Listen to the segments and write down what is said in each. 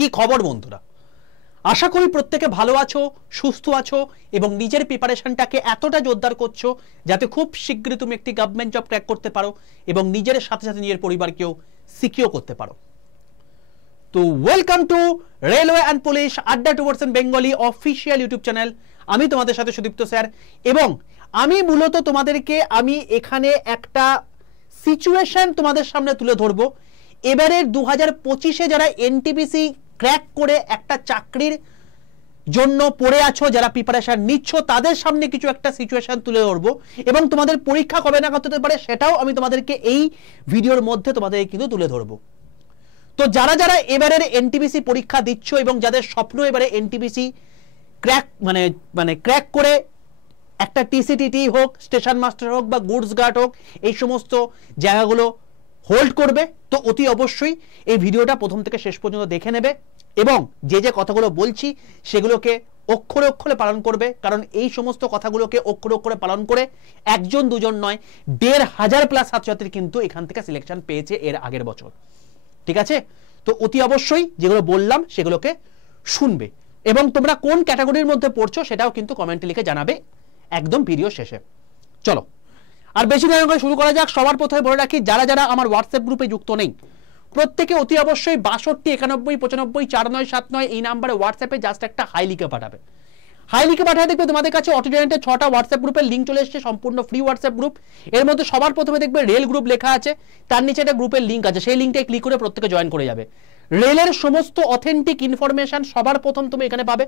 কি খবর বন্ধুরা? আশা করি প্রত্যেকে ভালো আছো, সুস্থ আছো এবং নিজের প্রিপারেশনটাকে এতটা জোরদার করছো যাতে খুব শীঘ্রই তুমি একটি গভর্নমেন্ট জব ক্র্যাক করতে পারো এবং নিজের সাথে সাথে নিজের পরিবারকেও সিকিউর করতে পারো। তো welcome to railway and police আড্ডা 2% বেঙ্গলি অফিসিয়াল ইউটিউব চ্যানেল। আমি তোমাদের সাথে সুদীপ্ত স্যার এবং আমি মূলত তোমাদেরকে এখানে একটা সিচুয়েশন তোমাদের সামনে তুলে ধরবো। এবারের 2025-এ যারা এনটিপিসি ক্র্যাক করে একটা চাকরির জন্য পড়ে আছো, যারা প্রিপারেশন নিচ্ছ, তাদের সামনে কিছু একটা সিচুয়েশন তুলে ধরবো এবং তোমাদের পরীক্ষা কবে নাগাদ হতে পারে সেটাও আমি তোমাদেরকে এই ভিডিওর মধ্যে তোমাদের কিন্তু তুলে ধরবো। তো যারা যারা এবারের এনটিপিসি পরীক্ষা দিচ্ছ এবং যাদের স্বপ্ন এবারে এনটিপিসি ক্র্যাক মানে ক্র্যাক করে একটা টিসিটিটি হোক, স্টেশন মাস্টার হোক বা গুডস গার্ড হোক, এই সমস্ত জায়গাগুলো হোল্ড করবে, তো অতি অবশ্যই এই ভিডিওটা প্রথম থেকে শেষ পর্যন্ত দেখে নেবে এবং যে যে কথাগুলো বলছি সেগুলোকে অক্ষরে অক্ষরে পালন করবে, কারণ এই সমস্ত কথাগুলোকে অক্ষরে অক্ষরে পালন করে একজন দুজন নয় 1,500+ ছাত্রছাত্রী কিন্তু এখান থেকে সিলেকশন পেয়েছে এর আগের বছর। ঠিক আছে? তো অতি অবশ্যই যেগুলো বললাম সেগুলোকে শুনবে এবং তোমরা কোন ক্যাটাগরির মধ্যে পড়ছো সেটাও কিন্তু কমেন্টে লিখে জানাবে একদম ভিডিও শেষে। চলো আর বেশি দেরি করে শুরু করা যাক। সবার প্রথমে বলে রাখি, যারা যারা আমার হোয়াটসঅ্যাপ গ্রুপে যুক্ত নেই প্রত্যেকে অতি অবশ্যই 62 91 95 4979 এই নাম্বারে হোয়াটসঅ্যাপে জাস্ট একটা হাই লিখে পাঠাবে। হাই লিখে পাঠায় দেখবে তোমাদের কাছে অটোজেনারেটের 6টা হোয়াটসঅ্যাপ গ্রুপের লিঙ্ক চলে এসেছে, সম্পূর্ণ ফ্রি হোয়াটসঅ্যাপ গ্রুপ। এর মধ্যে সবার প্রথমে দেখবে রেল গ্রুপ লেখা আছে, তার নিচে একটা গ্রুপের লিঙ্ক আছে, সেই লিঙ্কটায় ক্লিক করে প্রত্যেকে জয়েন করে যাবে। রেলের সমস্ত অথেন্টিক ইনফরমেশন সবার প্রথম তুমি এখানে পাবে।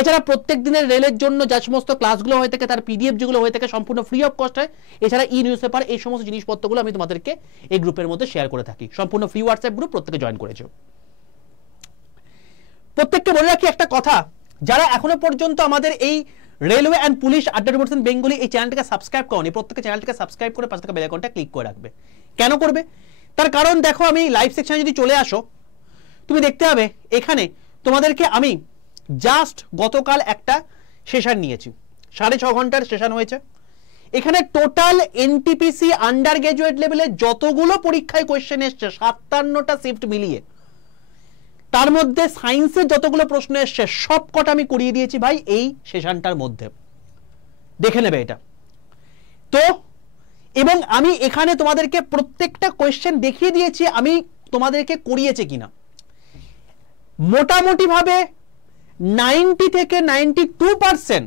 এছাড়া প্রত্যেক দিনের রেলের জন্য যে সমস্ত ক্লাসগুলো হয়ে থাকে তার পিডিএফ যেগুলো হয়ে থাকে সম্পূর্ণ ফ্রি অফ কস্ট হয়। এছাড়া ই নিউজ পেপার, এই সমস্ত জিনিসপত্রগুলো আমি তোমাদেরকে এই গ্রুপের মধ্যে শেয়ার করে থাকি। সম্পূর্ণ ফ্রি হোয়াটসঅ্যাপ গ্রুপ, প্রত্যেকে জয়েন করেছো। প্রত্যেককে বলে রাখি একটা কথা, যারা এখনো পর্যন্ত আমাদের এই রেলওয়ে অ্যান্ড পুলিশ আড্ডা 2% বেঙ্গলি এই চ্যানেলটাকে সাবস্ক্রাইব করোনি, প্রত্যেকে চ্যানেলটাকে সাবস্ক্রাইব করে পাশে থাকা বেল আইকনটা ক্লিক করে রাখবে। কেন করবে? তার কারণ দেখো, আমি লাইভ সেকশনে যদি চলে আসো তুমি দেখতে হবে এখানে তোমাদেরকে আমি জাস্ট গতকাল একটা সেশন নিয়েছি, 6.5 ঘন্টার সেশন হয়েছে। এখানে টোটাল এনটিপিসি আন্ডার গ্রাজুয়েট লেভেলে যতগুলো পরীক্ষায় কোয়েশ্চেন এসছে 57টা শিফট মিলিয়ে, তার মধ্যে সায়েন্সের যতগুলো প্রশ্ন এসছে সব কটা আমি করিয়ে দিয়েছি ভাই এই সেশনটার মধ্যে। দেখে নেবে এটা তো। এবং আমি এখানে তোমাদেরকে প্রত্যেকটা কোয়েশ্চেন দেখিয়ে দিয়েছি আমি তোমাদেরকে করিয়েছি কিনা। মোটামুটি ভাবে 90 থেকে 92%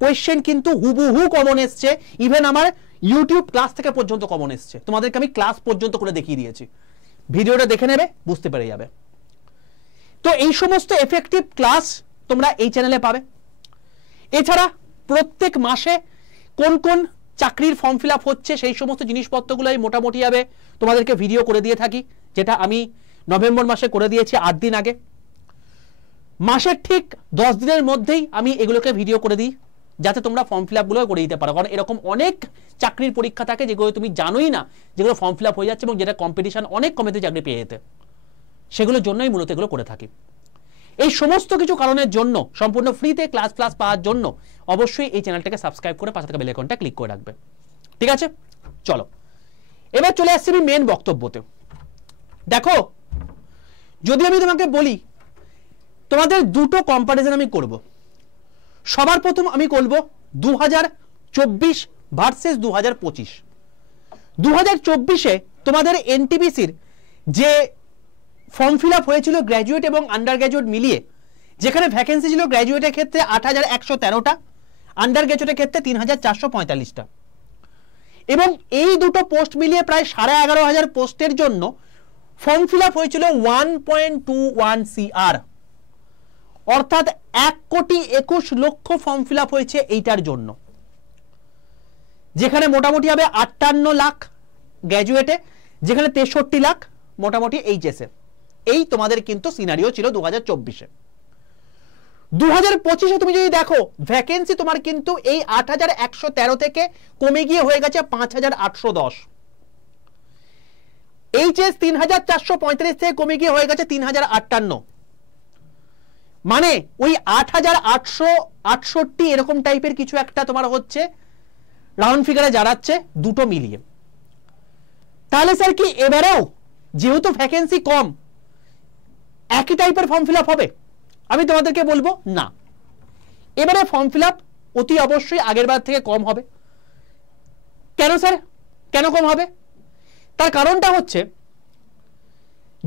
কোয়েশ্চেন কিন্তু হুবহু কমন এসছে। ইভেন আমার ইউটিউব ক্লাস থেকে পর্যন্ত কমন এসছে, তোমাদেরকে আমি ক্লাস পর্যন্ত করে দেখিয়ে দিয়েছি। ভিডিওটা দেখে নেবে, বুঝতে পেরে যাবে। তো এই সমস্ত এফেক্টিভ ক্লাস তোমরা এই চ্যানেলে পাবে। এছাড়া প্রত্যেক মাসে কোন কোন চাকরির ফর্ম ফিল আপ হচ্ছে সেই সমস্ত জিনিসপত্রগুলো মোটামুটি ভাবে তোমাদেরকে ভিডিও করে দিয়ে থাকি, যেটা আমি নভেম্বর মাসে করে দিয়েছি 8 দিন আগে। মাসের ঠিক 10 দিনের মধ্যেই আমি এগুলোকে ভিডিও করে দিই যাতে তোমরা ফর্ম ফিল আপগুলো করে দিতে পারো, কারণ এরকম অনেক চাকরির পরীক্ষা থাকে যেগুলো তুমি জানোই না, যেগুলো ফর্ম ফিল আপ হয়ে যাচ্ছে এবং যেটা কম্পিটিশন অনেক কমেতে চাকরি পেয়ে যেতে, সেগুলোর জন্যই মূলত এগুলো করে থাকি। এই সমস্ত কিছু কারণের জন্য সম্পূর্ণ ফ্রিতে ক্লাস পাওয়ার জন্য অবশ্যই এই চ্যানেলটাকে সাবস্ক্রাইব করে পাশে থাকা বেল আইকনটা ক্লিক করে রাখবে। ঠিক আছে? চলো এবার চলে আসছি আমি মেন বক্তব্যতে। দেখো, যদি আমি তোমাকে বলি তোমাদের দুটো কম্পারিজন আমি করব। সবার প্রথম আমি করব 2024 ভার্সেস 2025। 2024-এ তোমাদের এনটিপিসির যে ফর্ম ফিল আপ হয়েছিল গ্র্যাজুয়েট এবং আন্ডার গ্র্যাজুয়েট মিলিয়ে, যেখানে ভ্যাকেন্সি ছিল গ্র্যাজুয়েটের ক্ষেত্রে 8113টা, আন্ডার গ্র্যাজুয়েটের ক্ষেত্রে 3445টা, এবং এই দুটো পোস্ট মিলিয়ে প্রায় 11,500 পোস্টের জন্য ফর্ম ফিল আপ হয়েছিল 1.21 CR, অর্থাৎ 1,21,00,000 ফর্ম ফিল আপ হয়েছে এইটার জন্য, যেখানে মোটামুটি হবে 58 লাখ গ্র্যাজুয়েটে, যেখানে 63 লাখ মোটামুটি এইচএসএ। এই তোমাদের কিন্তু সিনারিও ছিল 2024-এ। 2025-এ তুমি যদি দেখো ভ্যাকেন্সি তোমার কিন্তু এই 8113 থেকে কমে গিয়ে হয়ে গেছে 5810, এইচএস 3435 থেকে কমে গিয়ে হয়ে গেছে 3058, মানে ওই 8868 এরকম টাইপের কিছু একটা তোমার হচ্ছে, রাউন্ড ফিগারে দাঁড়াচ্ছে দুটো মিলিয়ে। তাহলে স্যার কি এবারেও যেহেতু ভ্যাকেন্সি কম একই টাইপের ফর্ম ফিল আপ হবে? আমি তোমাদেরকে বলবো না। এবারে ফর্ম ফিল আপ অতি অবশ্যই আগের বার থেকে কম হবে। কেন স্যার, কেন কম হবে? তার কারণটা হচ্ছে,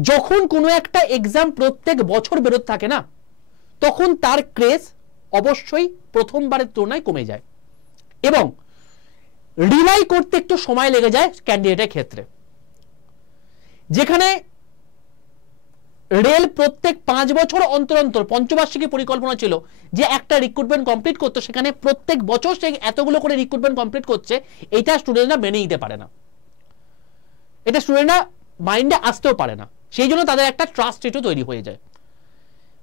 যখন কোনো একটা এক্সাম প্রত্যেক বছর বেরোতে থাকে না, তখন তার ক্রেজ অবশ্যই প্রথমবারের তুলনায় কমে যায় এবং রিলাই করতে একটু সময় লেগে যায় ক্যান্ডিডেটের ক্ষেত্রে। যেখানে রেল প্রত্যেক 5 বছর অন্তর অন্তর পঞ্চবার্ষিকী পরিকল্পনা ছিল যে একটা রিক্রুটমেন্ট কমপ্লিট করতো, সেখানে প্রত্যেক বছর সে এতগুলো করে রিক্রুটমেন্ট কমপ্লিট করছে, এটা স্টুডেন্টরা মেনে নিতে পারে না, এটা স্টুডেন্টরা মাইন্ডে আসতেও পারে না। সেই জন্য তাদের একটা ট্রাস্ট রেটও তৈরি হয়ে যায়।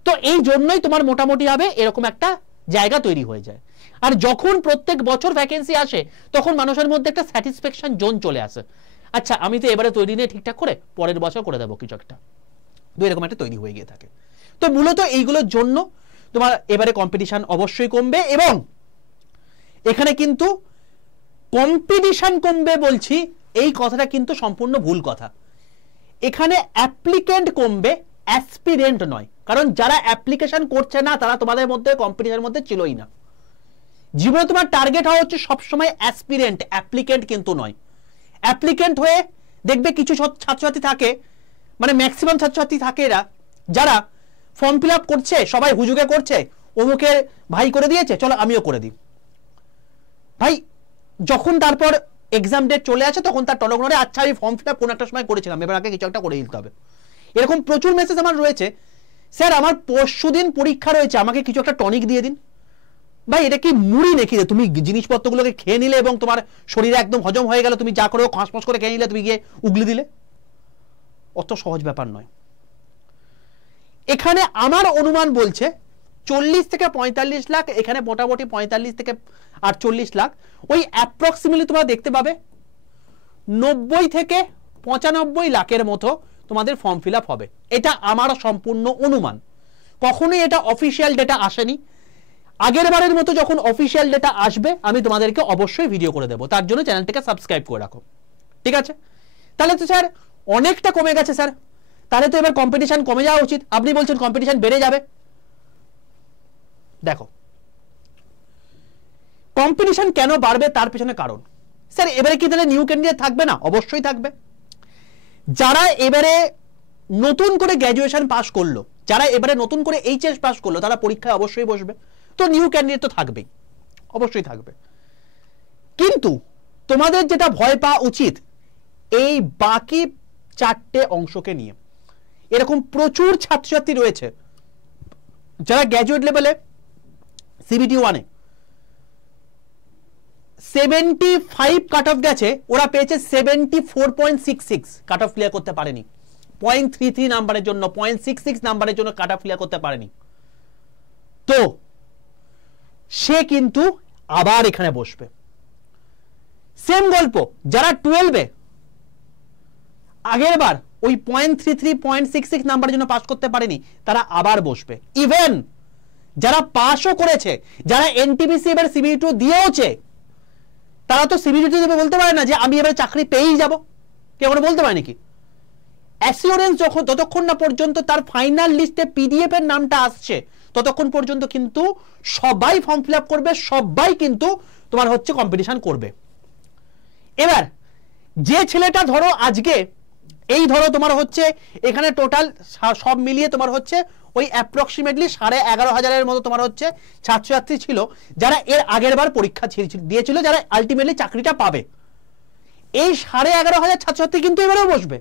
তো এই জন্যই তোমার মোটামুটি হবে এরকম একটা জায়গা তৈরি হয়ে যায়। আর যখন প্রত্যেক বছর ভ্যাকেন্সি আসে, তখন মানুষের মধ্যে একটা স্যাটিসফ্যাকশন জোন চলে আসে। আচ্ছা, আমি তো এবারে তৈরি নিয়ে ঠিকঠাক করে পরের বছর করে দেবো কিছু একটা, তো এরকম একটা তৈরি হয়ে গিয়ে থাকে। তো মূলত এইগুলোর জন্য তোমার এবারে কম্পিটিশন অবশ্যই কমবে। এবং এখানে কিন্তু কম্পিটিশন কমবে বলছি, এই কথাটা কিন্তু সম্পূর্ণ ভুল কথা। এখানে অ্যাপ্লিকেন্ট কমবে, অ্যাসপিরেন্ট নয়। কারণ যারা অ্যাপ্লিকেশন করছে না, তারা তোমাদের মধ্যে কম্পিটিশনের মধ্যে ছিলই না। জীবনে তোমার টার্গেট হওয়া হচ্ছে সবসময় অ্যাসপিরেন্ট, অ্যাপ্লিকেন্ট কিন্তু নয়। অ্যাপ্লিকেন্ট হয়ে দেখবে কিছু ছাত্রছাত্রী থাকে, মানে ম্যাক্সিমাম ছাত্রছাত্রী থাকে এরা, যারা ফর্ম ফিল আপ করছে, সবাই হুজুগে করছে, অমুকের ভাই করে দিয়েছে, চলো আমিও করে দিই। ভাই যখন তারপর এক্সাম ডেট চলে আসে, তখন তার টনগণরে, আচ্ছা আমি ফর্ম ফিল আপ কোনো একটা সময় করেছিলাম, এবার আগে কিছু একটা করে দিতে হবে। এরকম প্রচুর মেসেজ আমার রয়েছে, স্যার আমার পরশুদিন পরীক্ষা রয়েছে, আমাকে কিছু একটা টনিক দিয়ে দিন। ভাই এটা কি মুড়ি নাকি যে তুমি জিনিসপত্রগুলোকে খেয়ে নিলে এবং তোমার শরীরে একদম হজম হয়ে গেল, তুমি যা করে খাঁসমস করে খেয়ে নিলে, তুমি গিয়ে উগলি দিলে? অত সহজ ব্যাপার নয়। এখানে আমার অনুমান বলছে 40 থেকে 45 লাখ, এখানে মোটামুটি 45 থেকে 48 লাখ, ওই অ্যাপ্রক্সিমেটলি তোমরা দেখতে পাবে 90 থেকে 95 লাখের মতো তোমাদের ফর্ম ফিল আপ হবে। এটা আমার সম্পূর্ণ অনুমান, কখনোই এটা অফিসিয়াল ডেটা আসেনি। আগের বারের মতো যখন অফিসিয়াল ডেটা আসবে, আমি তোমাদেরকে অবশ্যই ভিডিও করে দেবো, তার জন্য চ্যানেলটাকে সাবস্ক্রাইব করে রাখো, ঠিক আছে? তাহলে তো স্যার অনেকটা কমে গেছে স্যার, তাহলে তো এবার কম্পিটিশন কমে যাওয়া উচিত। আপনি বলছেন কম্পিটিশন বেড়ে যাবে। দেখো কম্পিটিশন কেন বাড়বে তার পিছনে কারণ, স্যার এবারে কি তাহলে নিউ ক্যান্ডিডেট থাকবে না? অবশ্যই থাকবে। যারা এবারে নতুন করে গ্র্যাজুয়েশন পাস করলো, যারা এবারে নতুন করে এইচএস পাস করলো, তারা পরীক্ষায় অবশ্যই বসবে, তো নিউ ক্যান্ডিডেট তো থাকবেই, অবশ্যই থাকবে। কিন্তু তোমাদের যেটা ভয় পাওয়া উচিত, এই বাকি 4টে অংশকে নিয়ে। এরকম প্রচুর ছাত্রছাত্রী রয়েছে যারা গ্র্যাজুয়েট লেভেলে সিবিটি 1-এ 75 কাট অফ গেছে, ওরা পেয়েছে 74.66, কাট অফ ক্লিয়ার করতে পারেনি। 0.33 নাম্বারের জন্য, 0.66 নাম্বারের জন্য কাট অফ ক্লিয়ার করতে পারেনি। তো সে কিন্তু আবার এখানে বসবে। সেম গল্প যারা 12-এ আগের বার ওই 0.33 0.66 নাম্বারের জন্য পাস করতে পারেনি, তারা আবার বসবে। ইভেন যারা পাসও করেছে, যারা এনটিপিসি এবার সিবিটি 2 দিয়েওছে, তারা তো সিবিটি 2 দেবে বলতে পারে না যে আমি এবার চাকরি পেয়েই যাব, কেউ করে বলতে পারে নাকি? অ্যাসিওরেন্স যখন ততক্ষণ না পর্যন্ত তার ফাইনাল লিস্টে পিডিএফ এর নামটা আসছে, ততক্ষণ পর্যন্ত কিন্তু সবাই ফর্ম ফিল আপ করবে, সবাই কিন্তু তোমার হচ্ছে কম্পিটিশন করবে। এবার যে ছেলেটা ধরো আজকে এই ধরো তোমার হচ্ছে এখানে টোটাল সব মিলিয়ে তোমার হচ্ছে ওই অ্যাপ্রক্সিমেটলি 11,500 মতো তোমার হচ্ছে ছাত্রছাত্রী ছিল, যারা এর আগের বার পরীক্ষা দিয়েছিল, যারা আলটিমেটলি চাকরিটা পাবে। এই 11,500 ছাত্রছাত্রী কিন্তু এবারেও বসবে।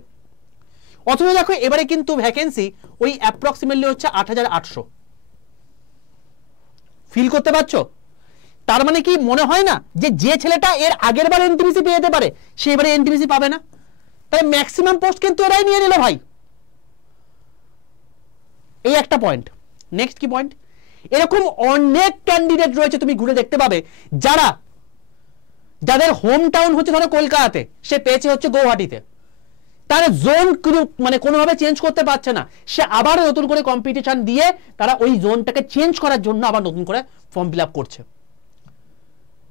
অথচ দেখো এবারে কিন্তু ভ্যাকেন্সি ওই অ্যাপ্রক্সিমেটলি হচ্ছে 8,800। ফিল করতে পারছো? তার মানে কি মনে হয় না যে যে ছেলেটা এর আগের বার এনটিপিসি পেয়ে যেতে পারে, সে এবারে এনটিপিসি পাবে না? তাই ম্যাক্সিমাম পোস্ট কিন্তু এরাই নিয়ে নিল ভাই। এই একটা পয়েন্ট। নেক্সট কি পয়েন্ট, এরকম অনেক ক্যান্ডিডেট রয়েছে, তুমি ঘুরে দেখতে পাবে, যাদের হোম টাউন হচ্ছে ধরো কলকাতাতে, সে পেয়েছে হচ্ছে গৌহাটিতে, তার জোন মানে কোনোভাবে চেঞ্জ করতে পারছে না, সে আবার নতুন করে কম্পিটিশন দিয়ে তারা ওই জোনটাকে চেঞ্জ করার জন্য আবার নতুন করে ফর্ম ফিল আপ করছে।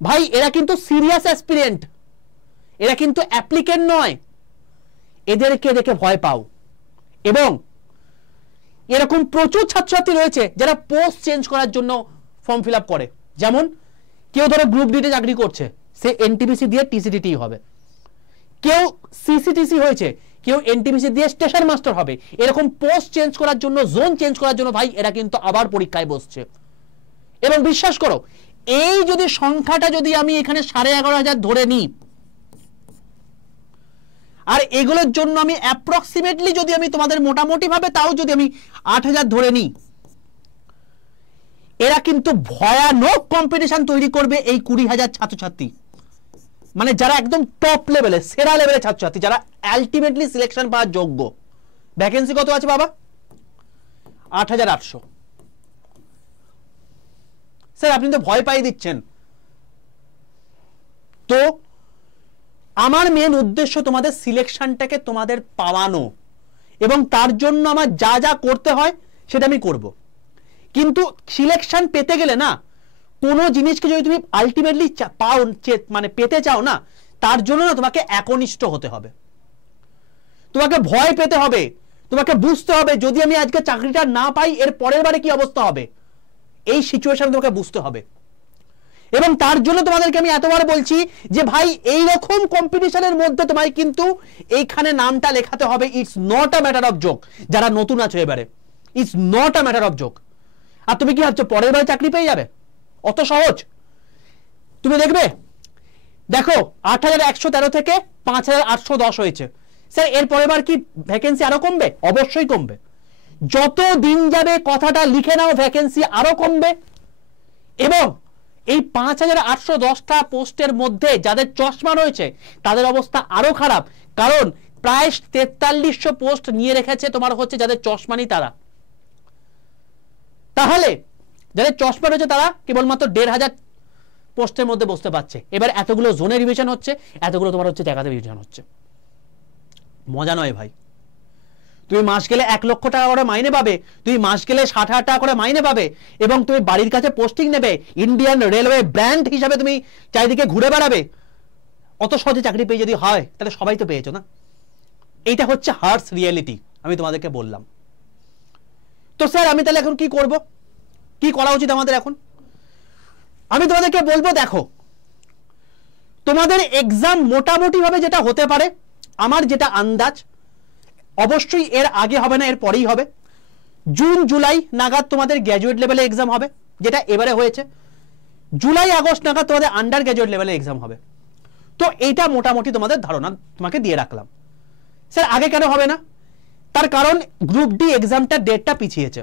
ভাই এরা কিন্তু সিরিয়াস অ্যাসপিরেন্ট, এরা কিন্তু অ্যাপ্লিকেন্ট নয়। এদেরকে দেখে ভয় পাও। এবং এরকম প্রচুর ছাত্রছাত্রী রয়েছে যারা পোস্ট চেঞ্জ করার জন্য ফর্ম ফিল আপ করে। যেমন কেউ ধরো গ্রুপ ডিতে চাকরি করছে, সে এনটিপিসি দিয়ে টিসিডিটি হবে, কেউ সিসিটিসি হয়েছে, কেউ এনটিপিসি দিয়ে স্টেশন মাস্টার হবে। এরকম পোস্ট চেঞ্জ করার জন্য, জোন চেঞ্জ করার জন্য ভাই এরা কিন্তু আবার পরীক্ষায় বসছে। এবং বিশ্বাস করো, এই যদি সংখ্যাটা যদি আমি এখানে 11,500 ধরে নিই, আর এগুলোর জন্য আমি অ্যাপ্রক্সিমেটলি যদি আমি তোমাদের মোটামুটি ভাবে তাও যদি আমি 8,000 ধরে নিই, এরা কিন্তু ভয়ানক কম্পিটিশন তৈরি করবে এই 20,000 ছাত্রছাত্রী, মানে যারা একদম টপ লেভেলে, সেরা লেভেলের ছাত্রছাত্রী, যারা আলটিমেটলি সিলেকশন পাওয়ার যোগ্য। ভ্যাকেন্সি কত আছে বাবা? 8,800। স্যার আপনি তো ভয় পাই দিচ্ছেন। তো আমার মেন উদ্দেশ্য তোমাদের সিলেকশনটাকে তোমাদের পাওয়ানো, এবং তার জন্য আমার যা যা করতে হয় সেটা আমি করব। কিন্তু সিলেকশন পেতে গেলে না, কোনো জিনিসকে যদি তুমি আলটিমেটলি পাও, মানে পেতে চাও না, তার জন্য না তোমাকে একনিষ্ঠ হতে হবে, তোমাকে ভয় পেতে হবে, তোমাকে বুঝতে হবে যদি আমি আজকে চাকরিটা না পাই এর পরের বারে কি অবস্থা হবে, এই সিচুয়েশন তোমাকে বুঝতে হবে। এবং তার জন্য তোমাদেরকে আমি এতবার বলছি যে ভাই এই রকম কম্পিটিশনের মধ্যে তোমায় কিন্তু এইখানে নামটা লেখাতে হবে। It's not a matter of joke. যারা নতুন আছো এবারে, it's not a matter of joke. আর তুমি কি ভাবছো পরের বারে চাকরি পেয়ে যাবে? অত সহজ? তুমি দেখবে, দেখো 8,113 থেকে 5,810 হয়েছে। স্যার এর পরের বার কি ভ্যাকেন্সি আরো কমবে? অবশ্যই কমবে। যত দিন যাবে কথাটা লিখে নাও, ভ্যাকেন্সি আরো কমবে। এবং এই 5,810টা পোস্টের মধ্যে যাদের চশমা রয়েছে তাদের অবস্থা আরো খারাপ, কারণ প্রায় 4300 পোস্ট নিয়ে রেখেছে তোমার হচ্ছে যাদের চশমা নেই তারা। তাহলে যাদের চশমা রয়েছে তারা কেবলমাত্র 1,500 পোস্টের মধ্যে বসতে পারছে। এবার এতগুলো জোনে রিভিশন হচ্ছে, এতগুলো তোমার হচ্ছে জায়গাতে রিভিশন হচ্ছে। মজা নয় ভাই। তুমি মাস গেলে 1 লক্ষ টাকা করে মাইনে পাবে, তুমি মাস গেলে 60,000 টাকা করে মাইনে পাবে, এবং তুমি বাড়ির কাছে পোস্টিং নেবে, ইন্ডিয়ান রেলওয়ে ব্র্যান্ড হিসাবে তুমি চারিদিকে ঘুরে বেড়াবে। অত সহজে চাকরি পেয়ে যদি হয় তাহলে সবাই তো পেয়েছো না। এইটা হচ্ছে হার্ডস রিয়েলিটি, আমি তোমাদেরকে বললাম। তো স্যার আমি তাহলে এখন কি করব, কি করা উচিত আমাদের এখন? আমি তোমাদেরকে বলবো, দেখো তোমাদের এক্সাম মোটামুটি ভাবে যেটা হতে পারে, আমার যেটা আন্দাজ, অবশ্যই এর আগে হবে না, এর পরেই হবে। জুন জুলাই নাগাদ তোমাদের গ্র্যাজুয়েট লেভেলে এক্সাম হবে, যেটা এবারে হয়েছে। জুলাই আগস্ট নাগাদ তোমাদের আন্ডার গ্র্যাজুয়েট লেভেলে এক্সাম হবে। তো এইটা মোটামুটি তোমাদের ধারণা তোমাকে দিয়ে রাখলাম। স্যার আগে কেন হবে না? তার কারণ গ্রুপ ডি এক্সামটা ডেটটা পিছিয়েছে।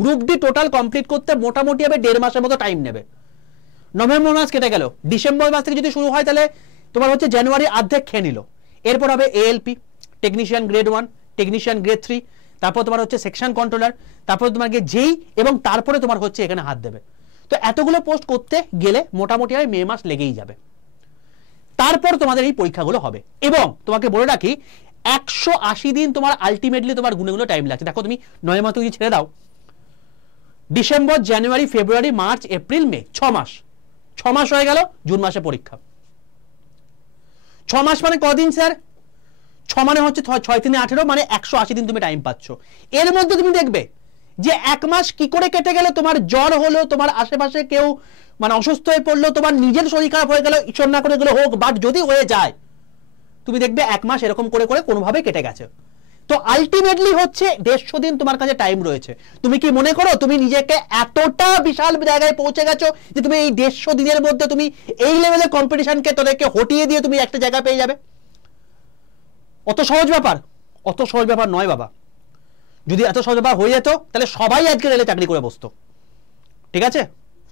গ্রুপ ডি টোটাল কমপ্লিট করতে মোটামুটি হবে 1.5 মাসের মতো টাইম নেবে। নভেম্বর মাস কেটে গেল, ডিসেম্বর মাস থেকে যদি শুরু হয় তাহলে তোমার হচ্ছে জানুয়ারি অর্ধেক খেয়ে নিল। এরপর হবে ALP, technician grade 1, technician grade 3, তারপর তোমার হচ্ছে সেকশন কন্ট্রোলার, তারপর তোমাকে যেই, এবং তারপরে তোমার হচ্ছে এখানে হাত দেবে। তো এতগুলো পোস্ট করতে গেলে মোটামুটি হয় মে মাস লেগেই যাবে। তারপর তোমাদের এই পরীক্ষাগুলো হবে। এবং তোমাকে বলে রাখি 180 দিন তোমার আলটিমেটলি তোমার গুণেগুলো টাইম লাগছে। দেখো তুমি নভেম্বর থেকে ছেড়ে দাও, ডিসেম্বর, জানুয়ারি, ফেব্রুয়ারি, মার্চ, এপ্রিল, মে, 6 মাস। 6 মাস হয়ে গেল, জুন মাসে পরীক্ষা। 6 মাস মানে কদিন স্যার? 6 মানে হচ্ছে 6 × 3 = 18, মানে 180 দিন তুমি টাইম পাচ্ছ। এর মধ্যে তুমি দেখবে যে 1 মাস কি করে কেটে গেল, তোমার জ্বর হলো, তোমার আশেপাশে কেউ মানে অসুস্থ হয়ে পড়লো, তোমার নিজের শরীর খারাপ হয়ে গেল, ঈশ্বর না করে গেলে হোক, বাট যদি হয়ে যায় তুমি দেখবে 1 মাস এরকম করে করে কোনোভাবে কেটে গেছে। তো আলটিমেটলি হচ্ছে 150 দিন তোমার কাছে টাইম রয়েছে। তুমি কি মনে করো তুমি নিজেকে এতটা বিশাল জায়গায় পৌঁছে গেছো যে তুমি এই 150 দিনের মধ্যে তুমি এই লেভেলের কম্পিটিশনকে তোদেরকে হটিয়ে দিয়ে তুমি একটা জায়গা পেয়ে যাবে? অত সহজ ব্যাপার? অত সহজ ব্যাপার নয় বাবা। যদি এত সহজ ব্যাপার হয়ে যেত তাহলে সবাই আজকে রেলে চাকরি করে বসতো, ঠিক আছে?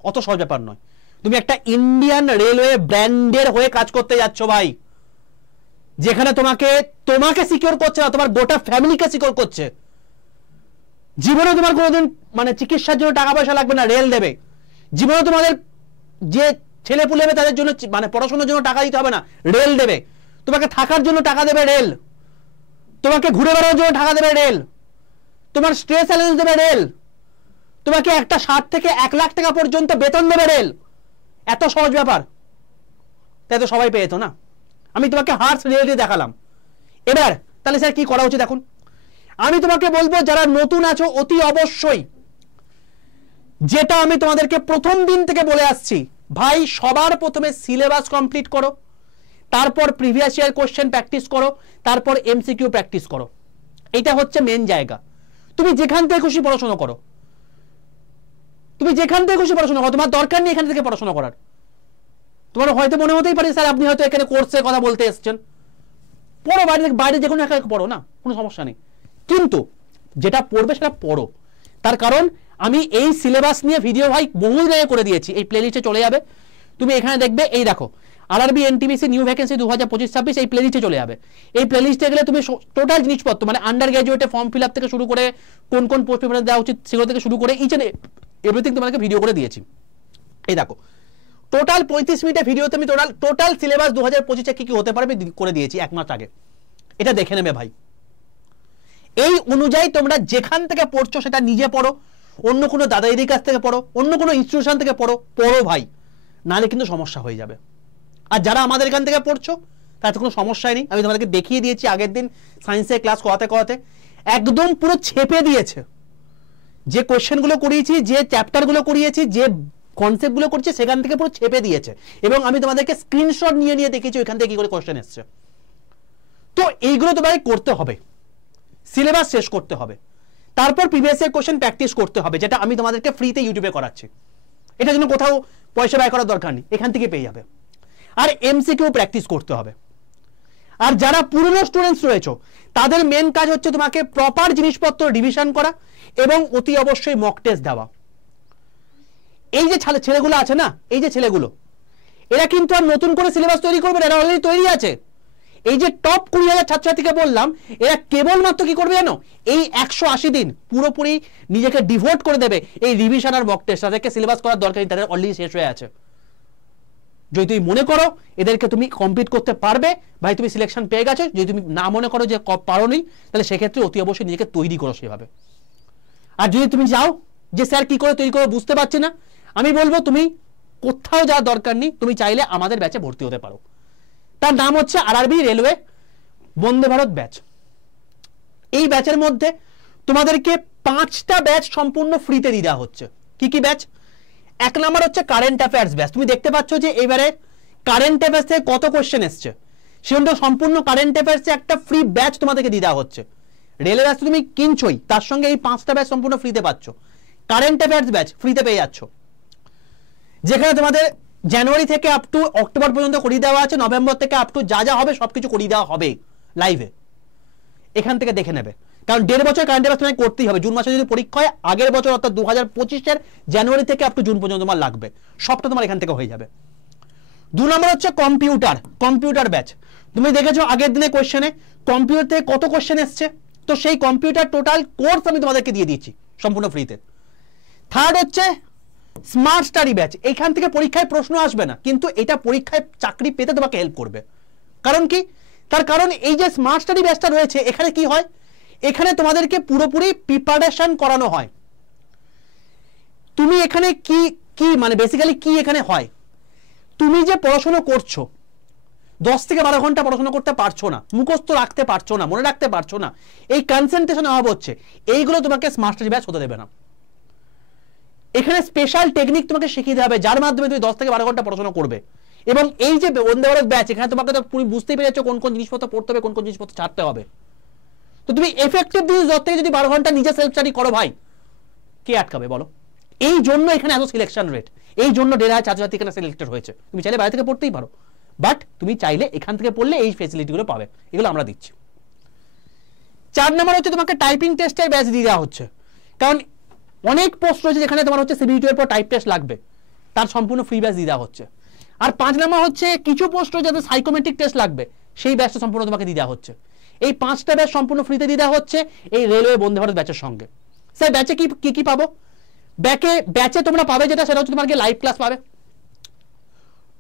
অত সহজ ব্যাপার নয়। তুমি একটা ইন্ডিয়ান রেলওয়ে ব্র্যান্ডের হয়ে কাজ করতে যাচ্ছ ভাই, যেখানে তোমাকে সিকিউর করছে না, তোমার গোটা ফ্যামিলিকে সিকিউর করছে। জীবনে তোমার কোনোদিন মানে চিকিৎসার জন্য টাকা পয়সা লাগবে না, রেল দেবে। জীবনে তোমাদের যে ছেলে পুলে হবে তাদের জন্য মানে পড়াশোনার জন্য টাকা দিতে হবে না, রেল দেবে। তোমাকে থাকার জন্য টাকা দেবে রেল, তোমাকে ঘুরে বেড়ানোর জন্য টাকা দেবে রেল, তোমার স্ট্রেস অ্যালাউন্স দেবে রেল, তোমাকে একটা 60 থেকে 1 লাখ টাকা পর্যন্ত বেতন দেবে রেল। এত সহজ ব্যাপার? তাই তো সবাই পেয়েছো না। আমি তোমাকে হার্ডস রিয়েলিটি দেখালাম। এবার তাহলে স্যার কি করা উচিত এখন? আমি তোমাকে বলবো যারা নতুন আছো অতি অবশ্যই, যেটা আমি তোমাদেরকে প্রথম দিন থেকে বলে আসছি, ভাই সবার প্রথমে সিলেবাস কমপ্লিট করো, তারপর প্রিভিয়াস ইয়ার কোশ্চেন প্র্যাকটিস করো, তারপর এমসিকিউ প্র্যাকটিস করো। এটা হচ্ছে মেন জায়গা। তুমি যেখান থেকে খুশি পড়াশোনা করো, তুমি যেখান থেকে খুশি পড়াশোনা করো, তোমার দরকার নেই এখান থেকে পড়াশোনা করার। তোমার হয়তো মনে হতেই পারে স্যার আপনি হয়তো এখানে কোর্সের কথা বলতে এসেছেন, পড়ো, বাইরে যে কোনো একটা পড়ো না, কোনো সমস্যা নেই, কিন্তু যেটা পড়বে সেটা পড়ো। তার কারণ আমি এই সিলেবাস নিয়ে ভিডিও ভাই বহু জায়গায় করে দিয়েছি, এই প্লেলিস্টে চলে যাবে, তুমি এখানে দেখবে, এই দেখো আরআরবি এনটিপিসি নিউ ভ্যাকেন্সি 2025-26, এই প্লেলিস্টে চলে যাবে। এই প্লেলিস্টে গেলে তুমি টোটাল জিনিসপত্র মানে আন্ডার গ্র্যাজুয়েটে ফর্ম ফিল আপ থেকে শুরু করে কোন কোন পোস্ট প্রিপারেশন দেওয়া উচিত সেগুলো থেকে শুরু করে ইচ এন্ড এভরিথিং তোমাকে ভিডিও করে দিয়েছি। এই দেখো টোটাল 35 মিনিটের ভিডিওতে আমি টোটাল সিলেবাস 2025-এ কি কি হতে পারবে করে দিয়েছি 1 মাস আগে। এটা দেখে নেবে ভাই। এই অনুযায়ী তোমরা যেখান থেকে পড়ছো সেটা নিজে পড়ো, অন্য কোনো দাদা দিদির কাছ থেকে পড়ো, অন্য কোনো ইনস্টিটিউশন থেকে পড়ো ভাই, নাহলে কিন্তু সমস্যা হয়ে যাবে। আর যারা আমাদের এখান থেকে পড়ছো তাতে কোনো সমস্যাই নেই, আমি তোমাদেরকে দেখিয়ে দিয়েছি আগের দিন সায়েন্সের ক্লাস করাতে একদম পুরো ছেপে দিয়েছে। যে কোয়েশ্চেনগুলো করিয়েছি, যে চ্যাপ্টারগুলো করিয়েছি, যে কনসেপ্টগুলো করছে সেখান থেকে পুরো ছেপে দিয়েছে, এবং আমি তোমাদেরকে স্ক্রিনশট নিয়ে দেখিয়েছি ওইখান থেকে কি করে কোয়েশ্চেন এসছে। তো এইগুলো তোমাকে করতে হবে, সিলেবাস শেষ করতে হবে, তারপর প্রিভিয়াস ইয়ার কোশ্চেন প্র্যাকটিস করতে হবে, যেটা আমি তোমাদেরকে ফ্রিতে ইউটিউবে করাচ্ছি। এটার জন্য কোথাও পয়সা ব্যয় করার দরকার নেই, এখান থেকে পেয়ে যাবে। আর এমসিকিউ প্র্যাকটিস করতে হবে। আর যারা পুরনো স্টুডেন্টস রয়েছে তাদের মেন কাজ হচ্ছে তোমাকে প্রপার জিনিসপত্র রিভিশন করা এবং অতি অবশ্যই মক টেস্ট দেওয়া। এই যে ছেলেগুলো আছে না, এই যে ছেলেগুলো, এরা কিন্তু আর নতুন করে সিলেবাস তৈরি করবে না, এরা অলরেডি তৈরি আছে। এই যে টপ 20,000 ছাত্রছাত্রীকে বললাম, এরা কেবলমাত্র কি করবে জানো, এই 180 দিন পুরোপুরি নিজেকে ডিভোট করে দেবে এই রিভিশন আর মক টেস্ট। তাদেরকে সিলেবাস করার দরকার নেই, তাদের অলরেডি শেষ হয়ে আছে। যদি তুমি মনে করো এদেরকে তুমি কমপ্লিট করতে পারবে, ভাই তুমি সিলেকশন পেয়ে গেছো। যদি তুমি না মনে করো যে পারো নি, তাহলে সেক্ষেত্রে অতি অবশ্যই নিজেকে তৈরি করো সেভাবে। আর যদি তুমি যাও যে স্যার কি করে তৈরি করো বুঝতে পারছি না, আমি বলবো তুমি কোথাও যাওয়ার দরকার নেই, তুমি চাইলে আমাদের ব্যাচে ভর্তি হতে পারো। তার নাম হচ্ছে RRB railway Vande Bharat batch. এই ব্যাচের মধ্যে তোমাদেরকে 5টা ব্যাচ সম্পূর্ণ ফ্রিতে দিয়ে দেওয়া হচ্ছে। কি কি ব্যাচ? 1 নম্বর হচ্ছে কারেন্ট অ্যাফেয়ার্স ব্যাচ। তুমি দেখতে পাচ্ছ যে এবারে কারেন্ট অ্যাফেয়ার্স থেকে কত কোশ্চেন এসছে, সেজন্য সম্পূর্ণ কারেন্ট অ্যাফেয়ার্সে একটা ফ্রি ব্যাচ তোমাদেরকে দিয়ে দেওয়া হচ্ছে। রেলের ব্যাচ তুমি কিনছোই, তার সঙ্গে এই 5টা ব্যাচ সম্পূর্ণ ফ্রিতে পাচ্ছ। কারেন্ট অ্যাফেয়ার্স ব্যাচ ফ্রিতে পেয়ে যাচ্ছ, যেখানে তোমাদের জানুয়ারি থেকে আপ টু অক্টোবর পর্যন্ত করিয়ে দেওয়া আছে, নভেম্বর থেকে আপ টু যা যা হবে সবকিছু করিয়ে দেওয়া হবে লাইভে, এখান থেকে দেখে নেবে। কারণ 1.5 বছর কারেন্ট অ্যাফেয়ার্স তোমাকে করতেই হবে। জুন মাসে যদি পরীক্ষা হয়, আগের বছর অর্থাৎ 2025-এর জানুয়ারি থেকে আপ টু জুন পর্যন্ত তোমার লাগবে, সবটা তোমার এখান থেকে হয়ে যাবে। 2 নম্বর হচ্ছে কম্পিউটার ব্যাচ। তুমি দেখেছো আগের দিনে কোশ্চেনে কম্পিউটার থেকে কত কোশ্চেন এসছে, তো সেই কম্পিউটার টোটাল কোর্স আমি তোমাদেরকে দিয়ে দিচ্ছি সম্পূর্ণ ফ্রিতে। 3rd হচ্ছে স্মার্ট স্টাডি ব্যাচ। এইখান থেকে পরীক্ষায় প্রশ্ন আসবে না, কিন্তু এটা পরীক্ষায় চাকরি পেতে তোমাকে হেল্প করবে। কারণ কি? তার কারণ এই যে স্মার্ট স্টাডি ব্যাচটা রয়েছে, এখানে কি হয়, এখানে তোমাদেরকে পুরোপুরি প্রিপারেশন করানো হয়। তুমি এখানে কি মানে বেসিক্যালি কি এখানে হয়, তুমি যে পড়াশোনা করছো 10 থেকে 12 ঘন্টা পড়াশোনা করতে পারছো না, মুখস্থ রাখতে পারছো না, মনে রাখতে পারছো না, এই কনসেন্ট্রেশন অভাব হচ্ছে, এইগুলো তোমাকে স্মার্ট স্টাডি ব্যাচ হতে দেবে না। এখানে স্পেশাল টেকনিক তোমাকে শিখিয়ে দেবে, যার মাধ্যমে তুমি 10 থেকে 12 ঘন্টা পড়াশোনা করবে। এবং এই যে বন্দে ভারত ব্যাচ, এখানে তোমাকে তো পুরো বুঝতেই পেরে যাচ্ছ কোন কোন জিনিসপত্র পড়তে হবে, কোন কোন জিনিসপত্র ছাড়তে হবে। তো তুমি এফেক্টিভ জিনিস 10 থেকে যদি 12 ঘন্টা নিজে সেলফ স্টাডি করো ভাই, কে আটকাবে বলো? এই জন্য এখানে এত সিলেকশন রেট, এই জন্য 1,500 ছাত্রছাত্রী এখানে সিলেক্টেড হয়েছে। তুমি চাইলে বাইরে থেকে পড়তেই পারো, বাট তুমি চাইলে এখান থেকে পড়লে এই ফেসিলিটিগুলো পাবে, এগুলো আমরা দিচ্ছি। 4 নম্বর হচ্ছে তোমাকে টাইপিং টেস্টের ব্যাচ দিয়ে দেওয়া হচ্ছে। কারণ অনেক পোস্ট রয়েছে যেখানে তোমার হচ্ছে সিবিটি এর পর টাইপ টেস্ট লাগবে, তার সম্পূর্ণ ফ্রি ব্যাচ দিয়ে দেওয়া হচ্ছে। আর 5 নম্বর হচ্ছে কিছু পোস্ট রয়েছে যাতে সাইকোমেট্রিক টেস্ট লাগবে, সেই ব্যাচটা সম্পূর্ণ তোমাকে দিয়ে দেওয়া হচ্ছে। এই 5টা ব্যাচ সম্পূর্ণ ফ্রিতে দিয়ে দেওয়া হচ্ছে এই রেলওয়ে বন্দে ভারত ব্যাচের সঙ্গে। স্যার ব্যাচে কি পাবো? ব্যাচে তোমরা পাবে যেটা, সেটা হচ্ছে তোমাকে লাইভ ক্লাস পাবে।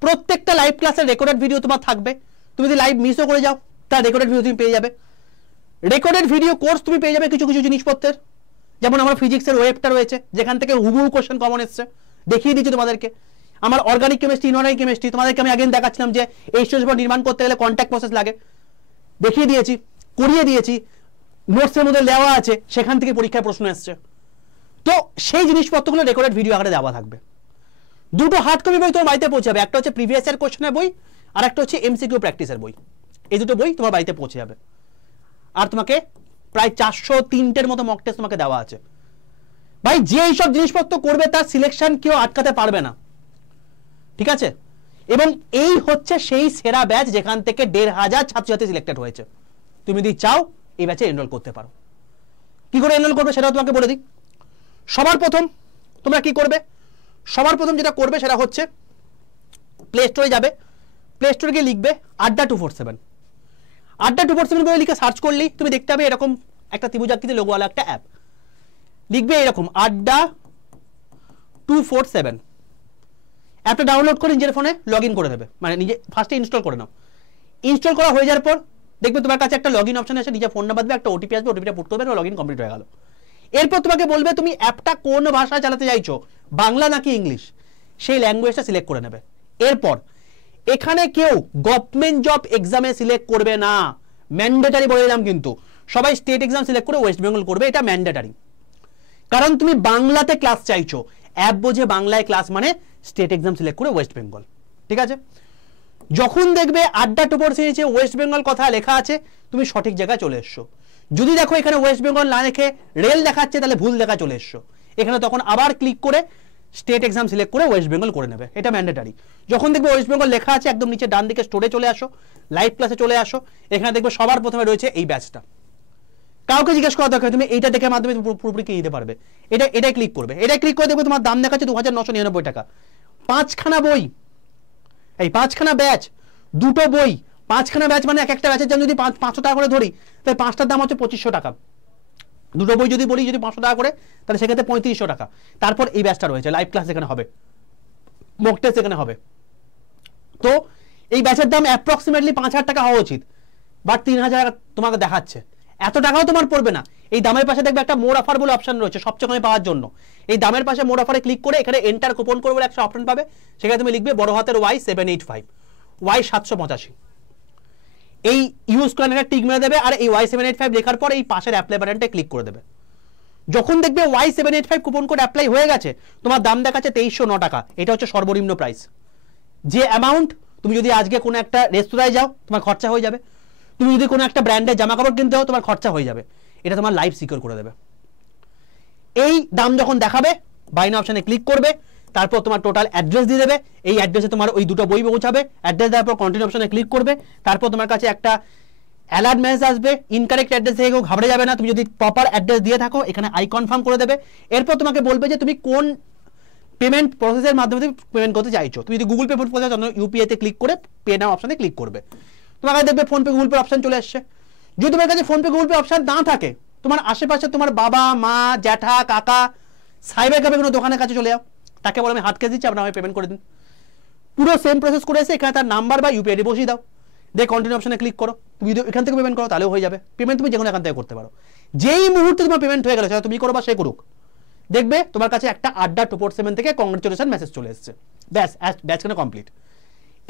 প্রত্যেকটা লাইভ ক্লাসের রেকর্ডেড ভিডিও তোমার থাকবে। তুমি যদি লাইভ মিসও করে যাও, তার রেকর্ডেড ভিডিও তুমি পেয়ে যাবে। রেকর্ডেড ভিডিও কোর্স তুমি পেয়ে যাবে কিছু কিছু জিনিসপত্রের, যেমন আমার ফিজিক্সের ওয়েবটা রয়েছে, যেখান থেকে হুবহু কোশ্চেন কমন এসছে, দেখিয়ে দিচ্ছি তোমাদেরকে। আমার অর্গানিক কেমিস্ট্রি, ইনঅর্গানিক কেমিস্ট্রি, তোমাদেরকে আমি আগেই দেখাচ্ছিলাম যে H2SO নির্মাণ করতে গেলে কন্ট্যাক্ট প্রসেস লাগে, দেখিয়ে দিয়েছি, করিয়ে দিয়েছি। নোটসের মধ্যে দেওয়া আছে, সেখান থেকে পরীক্ষায় প্রশ্ন এসছে। তো সেই জিনিসপত্রগুলো রেকর্ডেড ভিডিও আকারে দেওয়া থাকবে। দুটো হার্ড কপি বই তোমার বাড়িতে পৌঁছে যাবে, একটা হচ্ছে প্রিভিয়াস ইয়ার কোশ্চেনের বই, আর একটা হচ্ছে এমসিকিউ প্র্যাকটিসের বই। এই দুটো বই তোমার বাড়িতে পৌঁছে যাবে। আর তোমাকে প্রায় 403টের মতো মক টেস্ট তোমাকে দেওয়া আছে। ভাই যে এইসব জিনিসপত্র করবে তার সিলেকশন কেউ আটকাতে পারবে না, ঠিক আছে? এবং এই হচ্ছে সেই সেরা ব্যাচ যেখান থেকে 1500 ছাত্রছাত্রী সিলেক্টেড হয়েছে। তুমি যদি চাও এই ব্যাচে এনরোল করতে পারো। কি করে এনরোল করবে সেটাও তোমাকে বলে দিই। সবার প্রথম তোমরা কি করবে, সবার প্রথম যেটা করবে সেটা হচ্ছে প্লে স্টোরে যাবে, প্লে স্টোরে গিয়ে লিখবে আড্ডা 247। আড্ডা 247 বলে লিখে সার্চ করলেই তুমি দেখতে পাবে এরকম একটা ত্রিভুজাকৃতি লোগোওয়ালা একটা অ্যাপ। লিখবে এরকম আড্ডা 247, অ্যাপটা ডাউনলোড করে নিজের ফোনে লগ ইন করে দেবে, মানে নিজে ফার্স্টে ইনস্টল করে নাও। ইনস্টল করা হয়ে যাওয়ার পর দেখবে তোমার কাছে একটা লগ ইন অপশন আছে, নিজের ফোন নাম্বার দেবে, একটা ওটিপি আসবে, ওটিপিটা পুট করবে, লগ ইন কমপ্লিট হয়ে গেল। এরপর তোমাকে বলবে তুমি অ্যাপটা কোন ভাষায় চালাতে চাইছো, বাংলা নাকি ইংলিশ, সেই ল্যাঙ্গুয়েজটা সিলেক্ট করে নেবে। এরপর এখানে কেউ গভর্নমেন্ট জব এক্সামে সিলেক্ট করবে না, ম্যান্ডেটারি বলে দিলাম, কিন্তু সবাই স্টেট এক্সাম সিলেক্ট করে ওয়েস্ট বেঙ্গল করবে, এটা ম্যান্ডেটারি। কারণ তুমি বাংলাতে ক্লাস চাইছো, অ্যাপ বোঝে বাংলায় ক্লাস মানে স্টেট এক্সাম সিলেক্ট করে ওয়েস্ট বেঙ্গল, ঠিক আছে? যখন দেখবে আড্ডা 247 ওয়েস্ট বেঙ্গল কথা লেখা আছে, তুমি সঠিক জায়গায় চলে এসছো। যদি দেখো এখানে ওয়েস্ট বেঙ্গল না লিখে রেল দেখাচ্ছে, তাহলে ভুল দেখা চলে এসছো। এখানে তখন আবার ক্লিক করে স্টেট এক্সাম সিলেক্ট করে ওয়েস্ট বেঙ্গল করে নেবে, এটা ম্যান্ডেটারি। যখন দেখবে ওয়েস্ট বেঙ্গল লেখা আছে, একদম নিচে ডান দিকে স্টোরে চলে আসো, লাইভ ক্লাসে চলে আসো। এখানে দেখবে সবার প্রথমে রয়েছে এই ব্যাচটা। কাউকে জিজ্ঞেস করা দরকার, তুমি এইটা দেখে মাধ্যমে পুরোপুরি কিনে নিতে পারবে। এটাই ক্লিক করবে, এটাই ক্লিক করে দেখবে তোমার দাম দেখাচ্ছে 2999 টাকা। 5খানা বই, এই 5খানা ব্যাচ, দুটো বই, 5খানা ব্যাচ মানে এক একটা ব্যাচের দাম যদি 500 টাকা করে ধরি, তাহলে 5টার দাম হচ্ছে 2500 টাকা। দুটো বই যদি বলি যদি 500 টাকা করে, তাহলে সেক্ষেত্রে 3500 টাকা। তারপর এই ব্যাচটা রয়েছে, লাইভ ক্লাস এখানে হবে, মক টেস্ট এখানে হবে। তো এই ব্যাচের দাম অ্যাপ্রক্সিমেটলি 5000 টাকা হওয়া উচিত, বাট 3000 টাকা তোমাকে দেখাচ্ছে। এত টাকাও তোমার পড়বে না। এই দামের পাশে দেখবে একটা মোর অফার বলে অপশন রয়েছে সবচেয়ে কমে পাওয়ার জন্য। এই দামের পাশে মোর অফারে ক্লিক করে এখানে এন্টার কুপন কোড বলে একটা অপশন পাবে, সেখানে তুমি লিখবে বড় হাতের Y785, Y785, এই ইউজ করে একটা টিক মেরে দেবে, আর এই Y785 লেখার পর এই পাশের অ্যাপ্লাই বাটনটা ক্লিক করে দেবে। যখন দেখবে Y785 কুপন কোড অ্যাপ্লাই হয়ে গেছে, তোমার দাম দেখাচ্ছে 2309 টাকা। এটা হচ্ছে সর্বনিম্ন প্রাইস। যে অ্যামাউন্ট তুমি যদি আজকে কোনো একটা রেস্তোরাঁয় যাও তোমার খরচা হয়ে যাবে, তুমি যদি কোনো একটা ব্র্যান্ডের জামা কাপড় কিনতে হও তোমার খরচা হয়ে যাবে, এটা তোমার লাইফ সিকিউর করে দেবে। এই দাম যখন দেখাবে বাই নাও অপশনে ক্লিক করবে, তারপর তোমার টোটাল অ্যাড্রেস দিয়ে দেবে, এই অ্যাড্রেসে তোমার ওই দুটো বই পৌঁছাবে। অ্যাড্রেস দেওয়ার পর কন্টিনিউ অপশনে ক্লিক করবে, তারপর তোমার কাছে একটা অ্যালার্ট মেসেজ আসবে, ইনকারেক্ট অ্যাড্রেস থেকে কেউ ঘাবড়ে যাবে না, তুমি যদি প্রপার অ্যাড্রেস দিয়ে থাকো এখানে আই কনফার্ম করে দেবে। এরপর তোমাকে বলবে যে তুমি কোন পেমেন্ট প্রসেসের মাধ্যমে তুমি পেমেন্ট করতে চাইছো। তুমি যদি গুগল পে পেমেন্ট করতে চাও ইউপিআই তে ক্লিক করে পে নাও অপশনে ক্লিক করবে, তোমার কাছে দেখবে ফোনপে গুগল পে অপশন চলে আসছে। যদি তোমার কাছে ফোনপে গুগল পে অপশন না থাকে, তোমার আশেপাশে তোমার বাবা মা জ্যাঠা কাকা সাইবার ক্যাফে কোনো দোকানের কাছে চলে যাও, তাকে বলো আমি হাত কেটে দিচ্ছি, আপনার আমি পেমেন্ট করে দিন। পুরো সেম প্রসেস করে এসে এখানে তার নাম্বার বা ইউপিআই বসিয়ে দাও, দিয়ে কন্টিনিউ অপশনে ক্লিক করো। তুমি যদি এখান থেকে পেমেন্ট করো তাহলেও হয়ে যাবে। পেমেন্ট তুমি যে কোনো এখান থেকে করতে পারো। যেই মুহূর্তে তোমার পেমেন্ট হয়ে গেল, সেটা তুমি করো বা সে করুক, দেখবে তোমার কাছে একটা আড্ডা 247 থেকে কংগ্রেচুলেশন মেসেজ চলে এসেছে। ব্যাস, ব্যাচ কেন কমপ্লিট।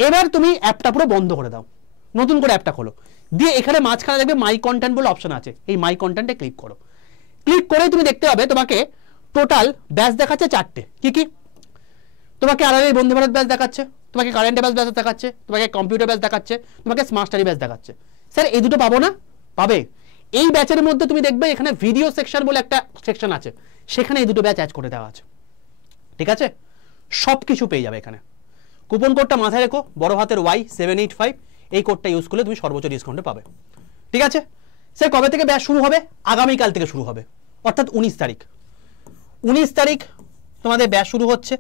এবার তুমি অ্যাপটা পুরো বন্ধ করে দাও, নতুন করে অ্যাপটা খোলো, দিয়ে এখানে মাঝখানে দেখবে মাই কন্টেন্ট বলে অপশন আছে, এই মাই কন্টেন্টে ক্লিক করো। ক্লিক করেই তুমি দেখতে পাবে তোমাকে টোটাল ব্যাচ দেখাচ্ছে 4টে। কি কি? তোমাকে আরআরবি বন্ধু ভারত ব্যাচ দেখাচ্ছে, তোমাকে কারেন্ট অ্যাফেয়ার্স ব্যাচ দেখাচ্ছে, তোমাকে কম্পিউটার ব্যাচ দেখাচ্ছে, তোমাকে স্মার্ট স্টাডি ব্যাচ দেখাচ্ছে। স্যার এই দুটো পাবো না? পাবে। এই ব্যাচের মধ্যে তুমি দেখবে এখানে ভিডিও সেকশন বলে একটা সেকশন আছে, সেখানে এই দুটো ব্যাচ অ্যাড করে দেওয়া আছে, ঠিক আছে? সব কিছু পেয়ে যাবে এখানে। কুপন কোডটা মাথায় রেখো, বড় হাতের Y785, এই কোডটা ইউজ করলে তুমি সর্বোচ্চ ডিসকাউন্টে পাবে, ঠিক আছে? স্যার কবে থেকে ব্যাচ শুরু হবে? আগামীকাল থেকে শুরু হবে, অর্থাৎ 19 তারিখ। 19 তারিখ তোমাদের ব্যাচ শুরু হচ্ছে,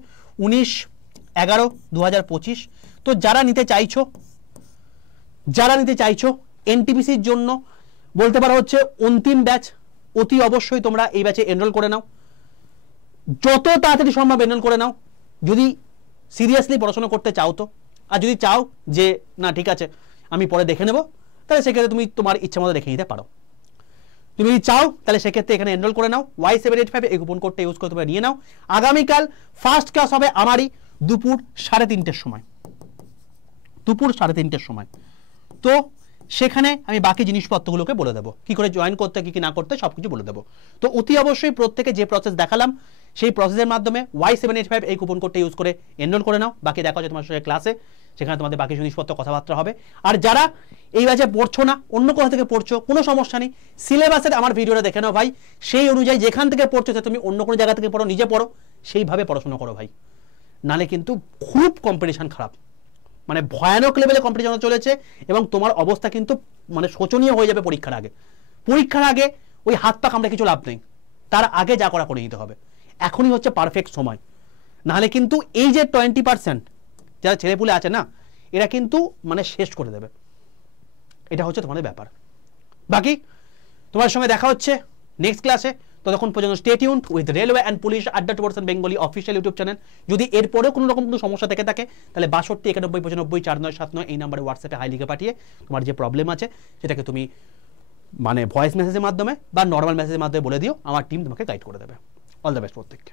19/11/2025। তো যারা নিতে চাইছো এনটিপিসির জন্য বলতে পারো হচ্ছে অন্তিম ব্যাচ, অতি অবশ্যই তোমরা এই ব্যাচে এনরোল করে নাও, যত তাড়াতাড়ি সম্ভব এনরোল করে নাও, যদি সিরিয়াসলি পড়াশোনা করতে চাও তো। আর যদি চাও যে না ঠিক আছে আমি পরে দেখে নেব, তাহলে সেক্ষেত্রে তুমি তোমার ইচ্ছা মতো দেখে নিতে পারো। তুমি যদি চাও তাহলে সেক্ষেত্রে এখানে এনরোল করে নাও, Y785 এই কুপন কোডটা ইউজ করে তোমরা নিয়ে নাও। আগামীকাল ফার্স্ট ক্লাস হবে আমারই দুপুর 3:30 সময়, দুপুর 3:30 সময়। তো সেখানে আমি বাকি জিনিসপত্রগুলোকে বলে দেবো, কি করে জয়েন করতে, কি না করতে, সব কিছু বলে দেবো। তো অতি অবশ্যই প্রত্যেকে যে প্রসেস দেখালাম সেই প্রসেসের মাধ্যমে Y785 এই কুপন কোডটা ইউজ করে এনরোল করে নাও। বাকি দেখা হচ্ছে তোমার সাথে ক্লাসে, সেখানে তোমাদের বাকি জিনিসপত্র কথাবার্তা হবে। আর যারা এই ব্যাচে পড়ছো না, অন্য কোথা থেকে পড়ছো, কোনো সমস্যা নেই, সিলেবাসের আমার ভিডিওটা দেখে নাও ভাই, সেই অনুযায়ী যেখান থেকে পড়ছো তুমি অন্য কোনো জায়গা থেকে পড়ো, নিজে পড়ো, সেইভাবে পড়াশোনা করো ভাই, নালে কিন্তু খুব কম্পিটিশন খারাপ, মানে ভয়ানক লেভেলে কম্পিটিশন চলেছে এবং তোমার অবস্থা কিন্তু মানে শোচনীয় হয়ে যাবে পরীক্ষার আগে। পরীক্ষার আগে ওই হাত পা কামড়ে কিছু লাভ নেই, তার আগে যা করা করে নিতে হবে। এখনই হচ্ছে পারফেক্ট সময়, নাহলে কিন্তু এই যে 20% যারা ছেলেপুলে আছে না, এরা কিন্তু মানে শেষ করে দেবে। এটা হচ্ছে তোমাদের ব্যাপার। বাকি তোমার সঙ্গে দেখা হচ্ছে নেক্সট ক্লাসে। ততক্ষণ পর্যন্ত stay tuned with railway and police @% Bengali official YouTube channel. যদি এরপরেও কোনো রকম কোনো সমস্যা থেকে থাকে তাহলে 62 91 95 4979 এই নাম্বারে হোয়াটসঅ্যাপে হাই লিখে পাঠিয়ে তোমার যে প্রবলেম আছে সেটাকে তুমি মানে ভয়েস মেসেজের মাধ্যমে বা নর্মাল মেসেজের মাধ্যমে বলে দিও, আমার টিম তোমাকে গাইড করে দেবে। অল দ্য বেস্ট প্রত্যেককে।